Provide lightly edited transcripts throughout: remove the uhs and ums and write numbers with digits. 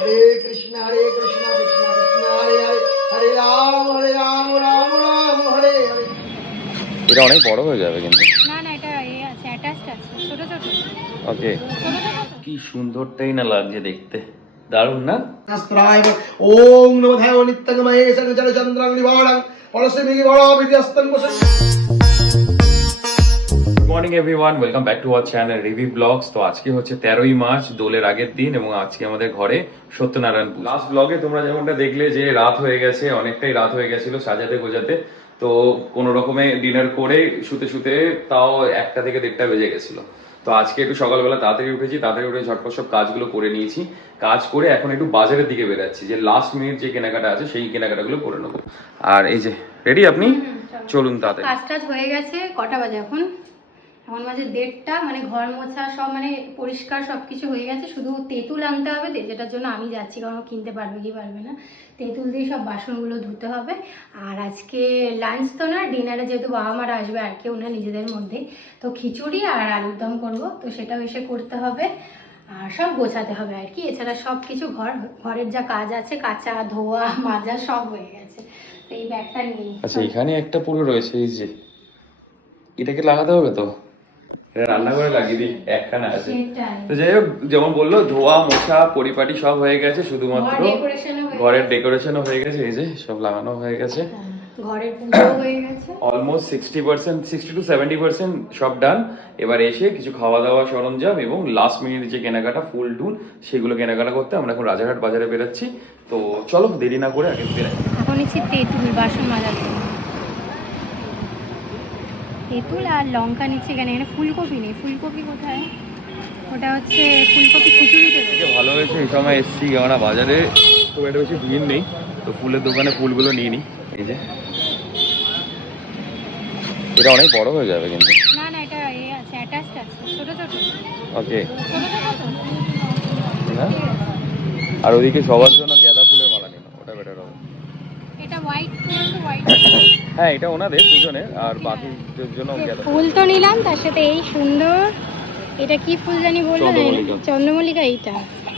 हरे कृष्ण कृष्ण कृष्ण हरे हरे हरे राम राम राम हरे हरे। এটা অনেক বড় হয়ে যাবে কিন্তু। না না, এটা আছে, অ্যাটাচড আছে, ছোট ছোট। ওকে, ছোট ছোট। কি সুন্দরটাই না লাগছে দেখতে, দারুণ না? अस्त्राय ओम नमो देवाय नित्यगमये सर्वजन चंद्रं निवाणं परस्मै बड़ा विद्यस्तन कुशल। Good morning everyone, welcome back to our channel review blogs. তো আজকে হচ্ছে 13ই মার্চ, দোলের আগের দিন, এবং আজকে আমাদের ঘরে সত্যনারায়ণ পুজো। লাস্ট ব্লগে তোমরা যেমনটা দেখলে যে রাত হয়ে গেছে, অনেকটাই রাত হয়ে গেছিল সাজাতে গোজাতে। তো কোনো রকমে ডিনার করে শুতে শুতে তাও 1টা থেকে 1:30 বেজে গেছিল। তো আজকে একটু সকালবেলা তাড়াতাড়ি উঠেছি, তাড়াতাড়ি উঠে ঝটপট সব কাজগুলো করে নিয়েছি। কাজ করে এখন একটু বাজারের দিকে বেরাচ্ছি, যে লাস্ট মিনিট যে কেনাকাটা আছে সেই কেনাকাটাগুলো করে নেবো। আর এই যে রেডি আপনি, চলুন তাড়াতাড়ি। কাজ টাজ হয়ে গেছে। কটা বাজে এখন? এখন বাজে 1:30, মানে ঘর মোছা সব মানে পরিষ্কার সব কিছু হয়ে গেছে। শুধু তেঁতুল আনতে হবে, যেটার জন্য আমি যাচ্ছি, কারণ ও কিনতে পারবে কি পারবে না। তেঁতুল দিয়ে সব বাসনগুলো ধুতে হবে। আর আজকে লাঞ্চ তো না, ডিনারে যেহেতু বাবা মারা আসবে আর কেউ না, নিজেদের মধ্যেই, তো খিচুড়ি আর আলুর দম করবো, তো সেটাও এসে করতে হবে। আর সব গোছাতে হবে আর কি। এছাড়া সব কিছু ঘরের যা কাজ আছে, কাচা ধোয়া মাজা সব হয়ে গেছে। তো এই ব্যাগটা নিয়ে। আচ্ছা, এখানে একটা পুরো রয়েছে, এই যে এটাকে লাগাতে হবে, তো এটা রান্নাঘরে লাগিয়ে দিই, একখানা আছে। তো যাই হোক, যেমন বললো ধোয়া মোছা পরিপাটি সব হয়ে গেছে, শুধুমাত্র ঘরের ডেকোরেশনও হয়ে গেছে। এই যে সব লাগানো হয়ে গেছে, ঘরের পুজো হয়ে গেছে অলমোস্ট 60%, 60 to 70% সব ডান। এবার এসে কিছু খাওয়া দাওয়া সরঞ্জাম এবং লাস্ট মিনিট যে কেনাকাটা ফুল টুল, সেগুলো কেনাকাটা করতে আমরা এখন রাজারহাট বাজারে বেরোচ্ছি। তো চলো দেরি না করে আগে বেরাই। এখন নিচ্ছি তেঁতুল বাসন মাজার জন্য। তেঁতুল আর লঙ্কা নিচ্ছি। এখানে ফুলকপি নেই। ফুলকপি কোথায়? ওটা হচ্ছে ফুলকপি খিচুড়িতে দেবে। ভালো হয়েছে এই সময় এসছি, কেননা বাজারে খুব একটা বেশি ভিড় নেই, তো ফুলের দোকানে ফুলগুলো নিয়ে নিই। এই যে এটা অনেক বড় হয়ে যাবে কিন্তু। না না, এটা আছে, অ্যাটাচড আছে, ছোট ছোট। ওকে, ছোট ছোট। হ্যাঁ। আর ওদিকে সবার জন্য গাঁদা ফুলের মালা নিন, ওটা বেটার হবে। এটা হোয়াইট ফুল তো, হোয়াইট। হ্যাঁ, এটা ওনাদের দুজনের, আর বাকিদের জন্য গাঁদা ফুল তো নিলাম, তার সাথে এই সুন্দর, এটা কি ফুল জানি বললেন? চন্দ্রমল্লিকা।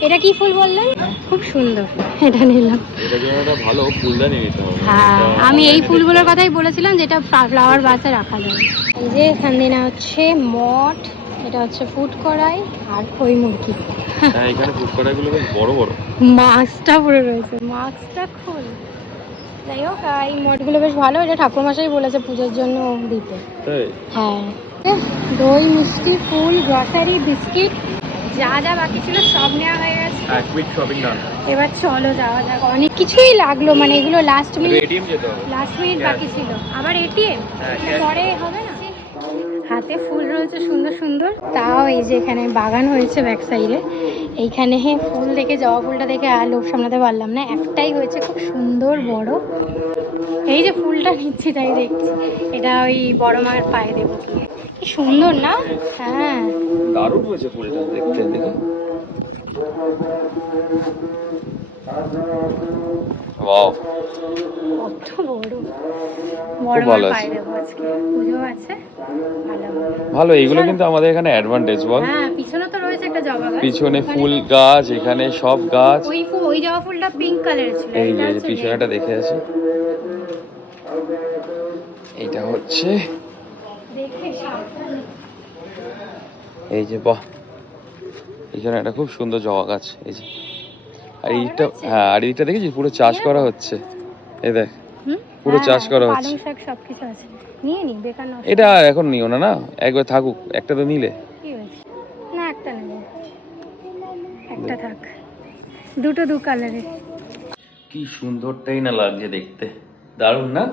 এটা কি ফুল বললেন? খুব সুন্দর, এটা নিলাম। এটা জন্য একটা ভালো ফুলদানি নিতে হবে। হ্যাঁ, আমি এই ফুলগুলোর কথাই বলেছিলাম, যেটা ফ্লাওয়ার বাসে রাখা যায়। এই যে এখানে না হচ্ছে মঠ, এটা হচ্ছে ফুড কড়াই, আর খই মুরগি। হ্যাঁ, এখানে ফুড কড়াইগুলো বেশ বড় বড়। মাছটা পড়ে রয়েছে, মাছটা খোল। যাই হোক, এই মঠগুলো বেশ ভালো। এটা ঠাকুরমশাই বলেছে পুজোর জন্য দিতে। হ্যাঁ, দই মিষ্টি ফুল গ্রসারি বিস্কিট যা যা বাকি ছিল সব নেওয়া হয়ে গেছে। এবার চলো যাওয়া যাক। অনেক কিছুই লাগলো, মানে এগুলো লাস্ট মিনিট বাকি ছিল। আবার এটিএম পরে হবে না। হাতে ফুল রয়েছে সুন্দর সুন্দর। তাও এই যে এখানে বাগান হয়েছে ব্যাক সাইডে, এইখানে ফুল দেখে, জবা ফুলটা দেখে আর লোভ সামলাতে পারলাম না। একটাই হয়েছে খুব সুন্দর বড়। এই যে ফুলটা নিচ্ছি, তাই দেখছি। এটা ওই বড় মায়ের পায়ে দেবো। কি সুন্দর না? হ্যাঁ, দারুণ হয়েছে ফুলটা দেখতে, দেখো। ওয়াও, কত বড়। বড় মায়ের পায়ে দেবো আজকে, পুজো আছে। ভালো। এইগুলো কিন্তু আমাদের এখানে অ্যাডভান্টেজ, বল। হ্যাঁ, পিছনে তো রয়েছে একটা জবা গাছ, পিছনে ফুল গাছ, এখানে সব গাছ। ওই জবা ফুলটা পিঙ্ক কালারের ছিল। এই যে পিছনেটা দেখে আছি, এটা হচ্ছে এই যে, বাহ, এখানে একটা খুব সুন্দর জবা গাছ। এই যে, আর এইটা, হ্যাঁ, আর এইটা দেখেছি পুরো চাষ করা হচ্ছে। এই দেখ, পুরো চাষ করা হচ্ছে। পালং শাক সবকিছু আছে, নিয়ে নি, বেকার নষ্ট। এটা এখন নিও না, না একবার থাকুক, একটা তো নিলে। কি হয়েছে? না, একটা নেব, একটা থাক। দুটো দু কালারের। কি সুন্দরটাই না লাগছে দেখতে, দারুণ না?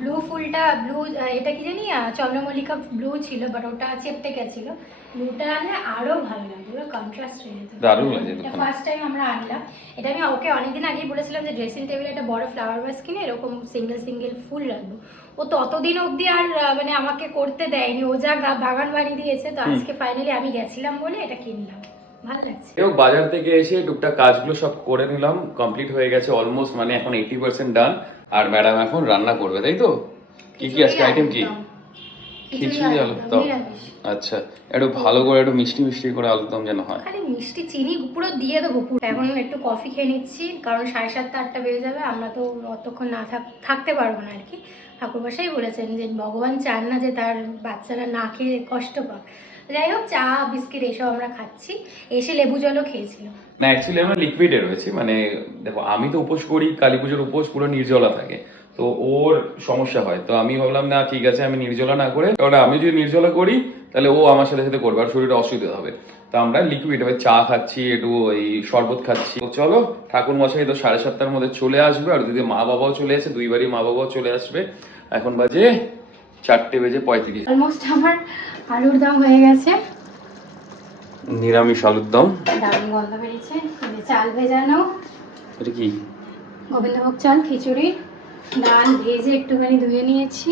ব্লু ফুলটা, ব্লু, এটা কি জানি, চন্দ্রমল্লিকা ব্লু ছিল, বাট ওটা চেপটে গেছিল। ব্লুটা আনলে আরো ভালো লাগবে, কন্ট্রাস্ট হয়ে যেত। দারুণ লাগছে। এটা ফার্স্ট টাইম আমরা আনলাম। এটা আমি ওকে অনেকদিন আগেই বলেছিলাম যে ড্রেসিং টেবিলে একটা বড় ফ্লাওয়ার ভাস কিনে এরকম সিঙ্গেল সিঙ্গেল ফুল রাখবো। ও ততদিন অবধি আর মানে আমাকে করতে দেয়নি, ও যা বাগান বানিয়ে দিয়েছে। তো আজকে ফাইনালি আমি গেছিলাম বলে এটা কিনলাম, ভালো লাগছে। বাজার থেকে এসে টুকটাক কাজগুলো সব করে নিলাম, কমপ্লিট হয়ে গেছে অলমোস্ট, মানে এখন 80% ডান। আর ম্যাডাম এখন রান্না করবে, তাই তো? কি কি আজকে আইটেম কি? খিচুড়ি আলুর দম, আচ্ছা একটু ভালো করে একটু মিষ্টি মিষ্টি করে আলুর দম যেন হয়। খালি মিষ্টি চিনি পুরো দিয়ে দেবো পুরো। এখন একটু কফি খেয়ে নিচ্ছি, কারণ 7:30 8টা বেজে যাবে, আমরা তো অতক্ষণ না থাকতে পারবো না আর কি। ঠাকুরমশাই বলেছেন যে ভগবান চান না যে তার বাচ্চারা না খেয়ে কষ্ট পাক। যাই হোক, চা বিস্কিট এসব আমরা খাচ্ছি, এসে লেবু জলও খেয়েছিল। না অ্যাকচুয়ালি আমরা লিকুইডে রয়েছি, মানে দেখো আমি তো উপোস করি, কালী পুজোর উপোস পুরো নির্জলা থাকে, তো ওর সমস্যা হয়, তো আমি ভাবলাম না ঠিক আছে আমি নির্জলা না করে, কারণ আমি যদি নির্জলা করি তাহলে ও আমার সাথে সাথে করবে আর শরীরে অসুবিধা হবে, তো আমরা লিকুইড ভাবে চা খাচ্ছি, একটু ওই শরবত খাচ্ছি। তো চলো, ঠাকুর মশাই তো 7:30টার মধ্যে চলে আসবে, আর যদি মা বাবাও চলে আসে, দুইবারই মা বাবাও চলে আসবে। এখন বাজে 4:35। অলমোস্ট আমার আলুর দম হয়ে গেছে, নিরামিষ আলুর দম, দারুণ গন্ধ বেরিয়েছে। চাল ভেজানো, এটা কি গোবিন্দভোগ চাল, খিচুড়ি, ডাল ভেজে একটুখানি ধুয়ে নিয়েছি,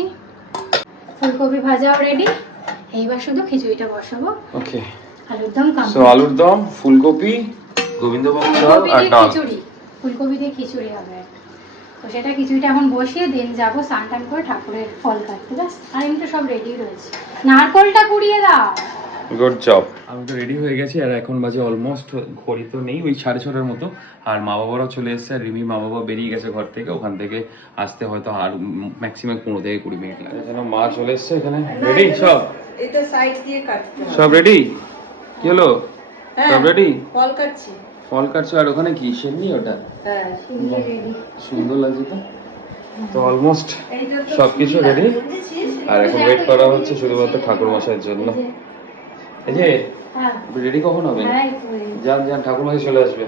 ফুলকপি ভাজাও রেডি, এইবার শুধু খিচুড়িটা বসাবো। ওকে, আলুর দম সো আলুর দম, ফুলকপি, গোবিন্দভোগ চাল আর ডাল, খিচুড়ি, ফুলকপি দিয়ে খিচুড়ি হবে। তো সেটা খিচুড়িটা এখন বসিয়ে দিন যাবো স্নান টান করে ঠাকুরের ফল কাটতে, ব্যাস। আর এমনি সব রেডি রয়েছে, নারকলটা কুড়িয়ে দাও। Good job. আমি তো রেডি হয়ে গেছি, আর এখন বাজে অলমোস্ট, ঘড়ি তো নেই, ওই 6:30-এর মতো, আর মা বাবারাও চলে এসেছে, আর রিমি মা বাবা বেরিয়ে গেছে ঘর থেকে, ওখান থেকে আসতে হয়তো আর ম্যাক্সিমাম 15 থেকে 20 মিনিট লাগে। এখানে মা চলে এসেছে, এখানে রেডি সব, এটা সাইড দিয়ে কাটতে হবে। সব রেডি। কি হলো, সব রেডি? ফল কাটছি। ফল কাটছো, আর ওখানে কি সেমনি ওটা? হ্যাঁ, সুন্দর লাগছে তো। তো অলমোস্ট সবকিছু রেডি, আর এখন ওয়েট করা হচ্ছে শুধুমাত্র ঠাকুর মশাইয়ের জন্য। এই যে রেডি কখন হবে? যান যান, ঠাকুর মশাই চলে আসবে।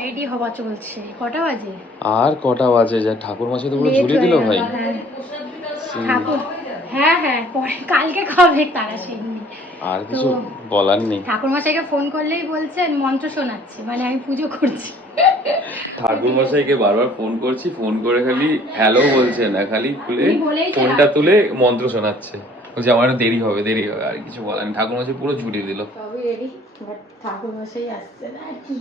রেডি হওয়া চলছে, কটা বাজে? আর কটা বাজে, যা ঠাকুর মশাই তো পুরো ঝুলিয়ে দিল ভাই। ঠাকুর, হ্যাঁ হ্যাঁ, পরে কালকে খাবে তারা, সেদিন আর কিছু বলার নেই। ঠাকুর মশাইকে ফোন করলেই বলছেন মন্ত্র শোনাচ্ছে, মানে আমি পুজো করছি। ঠাকুর মশাইকে বারবার ফোন করছি, ফোন করে খালি হ্যালো বলছে না, খালি খুলে ফোনটা তুলে মন্ত্র শোনাচ্ছে, বলছে আমার দেরি হবে দেরি হবে, আর কিছু বলার নেই। ঠাকুর মশাই পুরো ঝুলিয়ে দিল। সবই রেডি, বাট ঠাকুর মশাই আসছে না আর কি,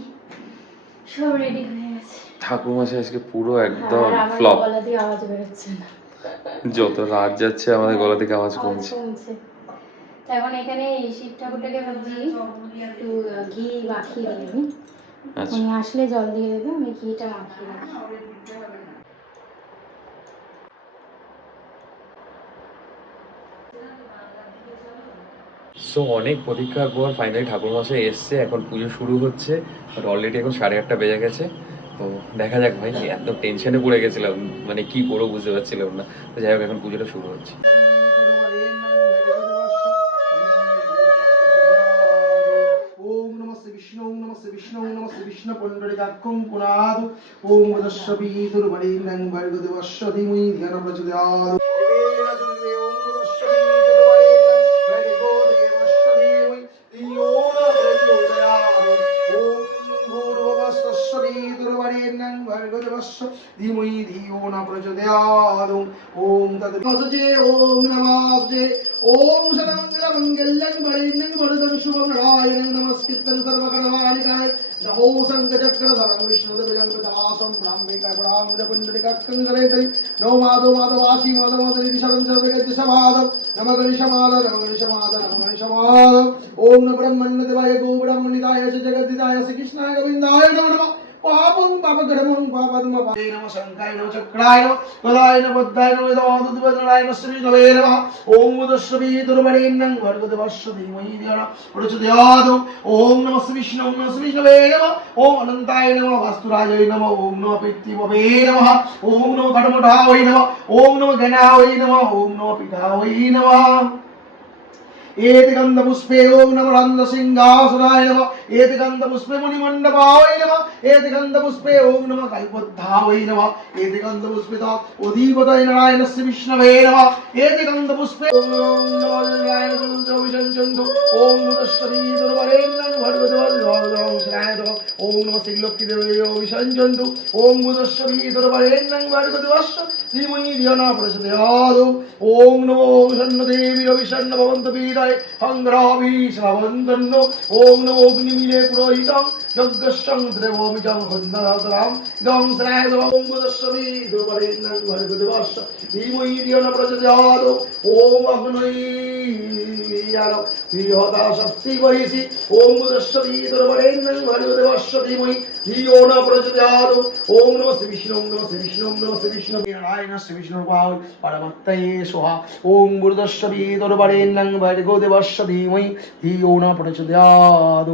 সব রেডি হয়ে গেছে। ঠাকুর মশাই আজকে পুরো একদম ফ্লপ, গলা দিয়ে আওয়াজ বেরোচ্ছে না, যত রাত যাচ্ছে আমাদের গলা থেকে আওয়াজ কমছে। তো এখন এখানে শিব ঠাকুরটাকে ভাবছি একটু ঘি মাখিয়ে দিই, উনি আসলে জল দিয়ে দেবে, আমি ঘিটা মাখিয়ে দিই। সো অনেক প্রতীক্ষার পর ফাইনালি ঠাকুর মশাই এসছে, এখন পুজো শুরু হচ্ছে, বাট অলরেডি এখন 8:30 বেজে গেছে। তো দেখা যাক ভাই, এত টেনশনে পড়ে গেছিলাম, মানে কি করবো বুঝতে পারছিলাম না। তো যাই হোক, এখন পুজোটা শুরু হচ্ছে। ওম নমঃ বিষ্ণু নমঃ বিষ্ণু নমঃ বিষ্ণু পুণ্ডরিকাক্ষং পুনাদ ওম দশবী দুর্বরেণ্যং ভর্গদেবস্য ধীমহি ধিয়া ন প্রচোদয়াৎ। धीमहि धियो न प्रचोदयात्। ओम तत्सते ओम नमस्ते ओम सर्वमंगलमंगल्यं वरेण्यं वरदं शुभनारायणं नमस्कृतं सर्वकर्माणिकाय नमो शंखचक्रधरं विष्णुदेवं प्रदासं ब्राह्मिकपरामृतपुण्डरिकाक्षं सरेतरि नमो माधवासी माधवमतरिति शरणं सर्वगतिसमादं नमः गणेशमादव नमः गणेशमादव नमः गणेशमादव। ओम न ब्रह्मण्यदेवाय गोब्रह्मणिताय च जगद्दिताय श्री कृष्णाय गोविन्दाय नमो नमः। पापं पापकर्मं पापदम पापे नमः शंकाय नमः चक्राय नमः गदाय नमः बद्धाय नमः वेदान्तद्वैतनाय नमः श्रीनवे नमः। ओम उदश्रवी दुर्वरेण्यं भर्गदेवस्य धीमहि धियो न प्रचोदयात्। ओम नमः विष्णु नमः विष्णवे नमः। ओम अनन्ताय नमः वास्तुराजाय नमः। ओम नमः पितृभवे नमः। ओम नमः घटमुठावै नमः। ओम नमः गणावै नमः। ओम नमः पितावै नमः। एति गन्धपुष्पे ओम नमः रन्ध्रसिंहासनाय नमः। एति गन्धपुष्पे मुनिमण्डपाय नमः। एति गन्धपुष्पे ओम नमः कल्पद्धावै नमः। एति गन्धपुष्पे उदीपतये नारायणस्य विष्णवे नमः। एति गन्धपुष्पे ओम नमः नारायणस्य विष्णुचन्द्र ओम तस्मै दुर्वरेण्यं भर्गदेवं श्रायतो ओम नमः श्रीलक्ष्मीदेवी विष्णुचन्द्र ओम तस्मै दुर्वरेण्यं भर्गदेवस्य धीमहि धियो न प्रचोदयात्। ओम नमो विष्णुदेवी विष्णु भवन्तु पीता জয় সংগ্রামী শ্রাবন্তন্য ওম নমো অগ্নিমিলে পুরোহিতং যজ্ঞস্যং দেবমিজং হন্দারাম দং শ্রায় ওম বুদস্বী দুর্বরেন্দ্রং ভর্গদেবস্য ধীমহি ধিয়ো ন প্রচোদয়াৎ ওম অগ্নৈ यारो प्रियता शक्ति वहिषि ओम बुदस्वती दुर्वरेण्यं भर्गदेवस्य धीमहि धियो न प्रचोदयात् ओम नमः श्री विष्णु ओम नमः श्री विष्णु ओम नमः श्री विष्णु नारायण श्री विष्णु पाव परमत्तये स्वाहा ओम बुदस्वती दुर्वरेण्यं भर्गदेवस्य धीमहि धियो न प्रचोदयात्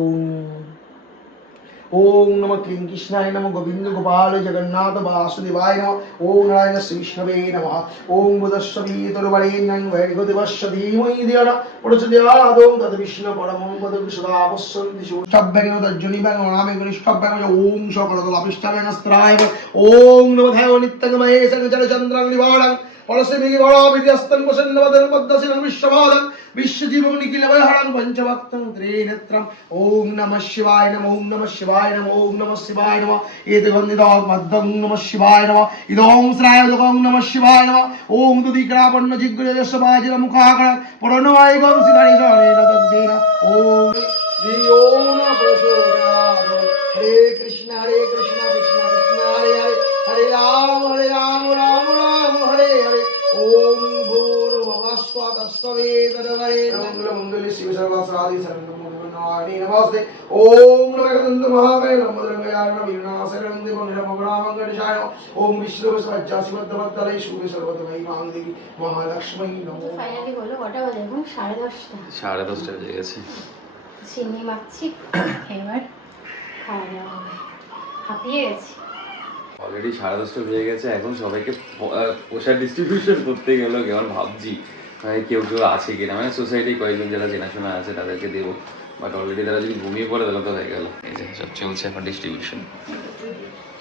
ओम नमः क्लीं कृष्णाय नमः गोविंद गोपाल जगन्नाथ वासुदेवाय नमः ओम नारायण श्री विष्णवे नमः ओम बुदस्वती दुर्वरेण्यं भर्गदेवस्य धीमहि धियो न प्रचोदयात् ओम तद् विष्णु परमं पदं सदा पश्यन्ति सौष्ठव्येन तज्जनिवेन नामे गणेशव्येन ओम सकलकलाभिष्टाय ओम नमः देव नित्यगमहेशं जलचन्द्रं निवारणं परसमिहि वराभिद्यस्तं वसन्नवदनं पद्मसिनं विश्वमादं विश्वजीवं निखिलभयहरं पञ्चभक्तं त्रिनेत्रम् ओम नमः शिवाय नमः ओम नमः शिवाय नमः ओम नमः शिवाय नमः एतगन्धितं मद्दं नमः शिवाय नमः इदं श्रायदं नमः शिवाय नमः ओम दुदिक्रापन्न जिग्रयस्वाजिर मुखाकर प्रणवायगं सिद्धेन दग्धेन ओम धियो न प्रचोदयात् हरे कृष्ण कृष्ण कृष्ण हरे हरे हरे राम राम राम हरे हरे ओम भूर्भुवः स्वः तत्सवितुर्वरेण्यं मंगल शिव सर्वसादि सर्वमंगलनाय नमस्ते ओम नमः गणपते महाकाय नमः रंगयाय वीरनाशनं देवं नमः ओम विष्णु सहस्रवदनवदने शुभे सर्वतमयी मांगदेवी महालक्ष्मी नमो ফাইনালি হলো কটা বাজে এখন 10:30 10:30 বেজে গেছে। চিনি মাখছি এবার খাওয়া দাওয়া হবে হাঁপিয়ে গেছি অলরেডি 10:30 বেজে গেছে। এখন সবাইকে পোশাক ডিস্ট্রিবিউশন করতে গেল, কেমন ভাবছি কেউ কেউ আছে কিনা, মানে সোসাইটি কয়েকজন যারা চেনাশোনা আছে তাদেরকে দেবো, বাট অলরেডি তারা যদি ঘুমিয়ে পড়ে তাহলে তো হয়ে গেল। এই যে সব চলছে এখন ডিস্ট্রিবিউশন।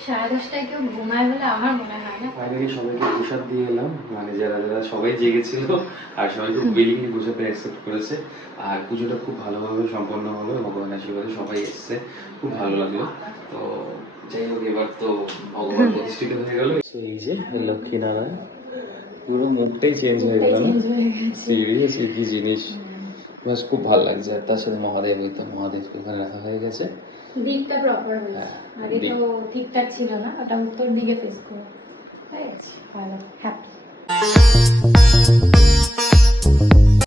10:30টায় কেউ ঘুমায় বলে আমার মনে হয় না। ফাইনালি সবাইকে প্রসাদ দিয়ে এলাম, মানে যারা যারা সবাই জেগেছিল আর সবাই খুব উইলিংলি প্রসাদটা অ্যাকসেপ্ট করেছে। আর পুজোটা খুব ভালোভাবে সম্পন্ন হলো, ভগবানের আশীর্বাদে সবাই এসছে, খুব ভালো লাগলো। তো যাই হোক, এবার তো ভগবান প্রতিষ্ঠিত হয়ে গেল। এই যে লক্ষ্মীনারায়ণ পুরো মুখটাই চেঞ্জ হয়ে গেল না, সিরিয়াসলি কি জিনিস, বাস খুব ভালো লাগছে। আর তার সাথে মহাদেব, ওই তো মহাদেবকে ওখানে রাখা হয়ে গেছে। দিকটা প্রপার হয়েছে, আগে তো ঠিকঠাক ছিল না, ওটা উত্তর দিকে ফেস করে হয়ে গেছে। ভালো, হ্যাপি।